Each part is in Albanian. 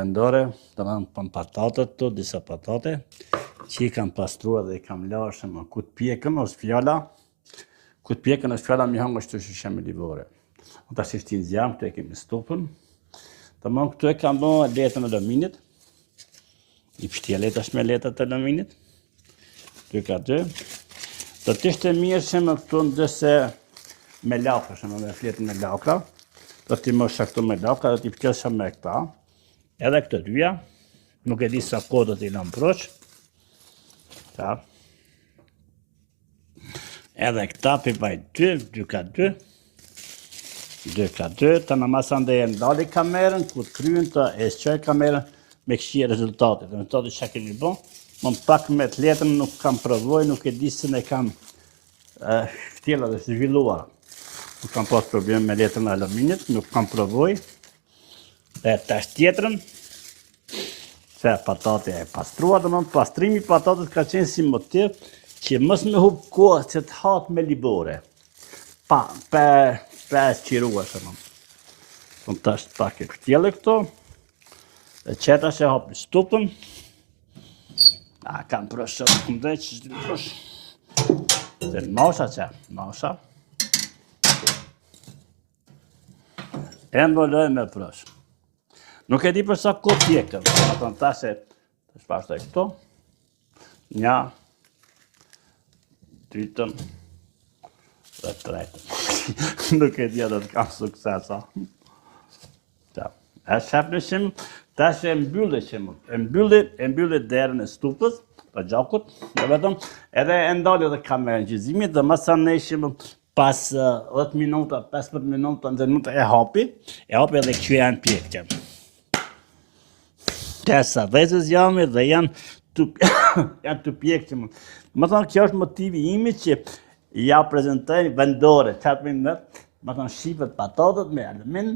vendore, të më patatet të, disa patate, që i kam pastruar dhe i kam lashë më këtë pjekën ose fjalla, këtë pjekën ose fjalla mi hangë është të shishem e livore. Ta shishtin zjam, këtu e kemi stupën, të më këtu e kam bërë letën e aluminit, i pështja letash me letët e aluminit, këtu ka dy, do të ishte mirë që më këtu ndëse me lauka, që me fletën me lauka, do t'i më shaktu me lauka, do t'i pështja me këta, edhe këtë dyja, nuk e di sa kohë do t'i lëmë proq, ta, edhe këta pipaj 2 ka 2 ka 2, të në masan dhe e ndali kamerën, ku të kryen të esqoj kamerën, me këshia rezultatit. Rezultatit që kemi bon, më pak me të letën nuk kam provoj, nuk e di se ne kam ftjela dhe zhvilluar. Nuk kam pas problem me letën e aluminit, nuk kam provoj. Dhe tash tjetërën, se patate e pastruar, dhe më pastrimi patatet ka qenë si motiv, që mos me hub kohë që të hatë me libore. Pa e qirua, që më. Të tash pak e ftjele këto, dhe qeta që hapë stupën, kam prosh që të këmdej që të prosh. Dhe në masha që, masha. E mbëlloj me prosh. Nuk e di për sa kohë pjekëm, të ta se të shpashtoj këto, nja, dytën, dhe tretën. Nuk e di edhe të kam suksesa. E shepnëshim, ta që e mbyllëshim, e mbylli derën e stupës, të gjakut, dhe vetëm, edhe e ndalli edhe kamerën gjizimit, dhe masa ne ishim pas 10 minuta, 15 minuta, 10 minuta e hapi edhe këqyja në pjekë. Tesa vezës jami dhe janë të pjekë. Më thonë, kjo është motivi imi që ja prezentojnë vendore, qatë me në, më thonë, shifët patatet me alumin,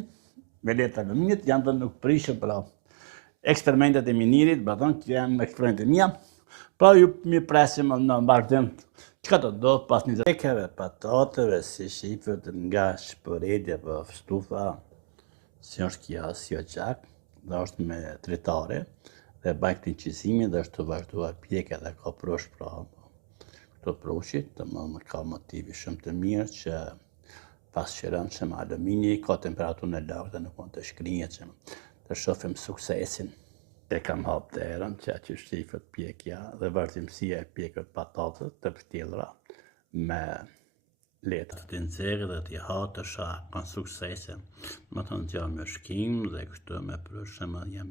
me letë aluminit, janë dhe nuk prishë pra eksperimentet e minirit, pra thonë, që janë eksperimentet mija, pra ju mi presim në vazhdim, që ka të do pas 20 ekeve patateve, si shifët nga shpëredja për stufa, si është kja, si o gjak, dhe është me tritare, dhe bajtë të qizimi, dhe është të vazhduar pjeke dhe ka prosh pra këto proshit, të më ka motivi shumë të mirë që pas qërën që me alumini ka temperaturën e lartë dhe nuk mund të shkrinje që të shofim suksesin. E kam hapë të erën që që shifët pjekja dhe vazhdimësia e pjekët patatet të pështjelra me letra. Të nëzirë dhe t'i hatë të shakë kanë suksesin. Më të në t'ja me shkim dhe kështu me përshëm dhe jam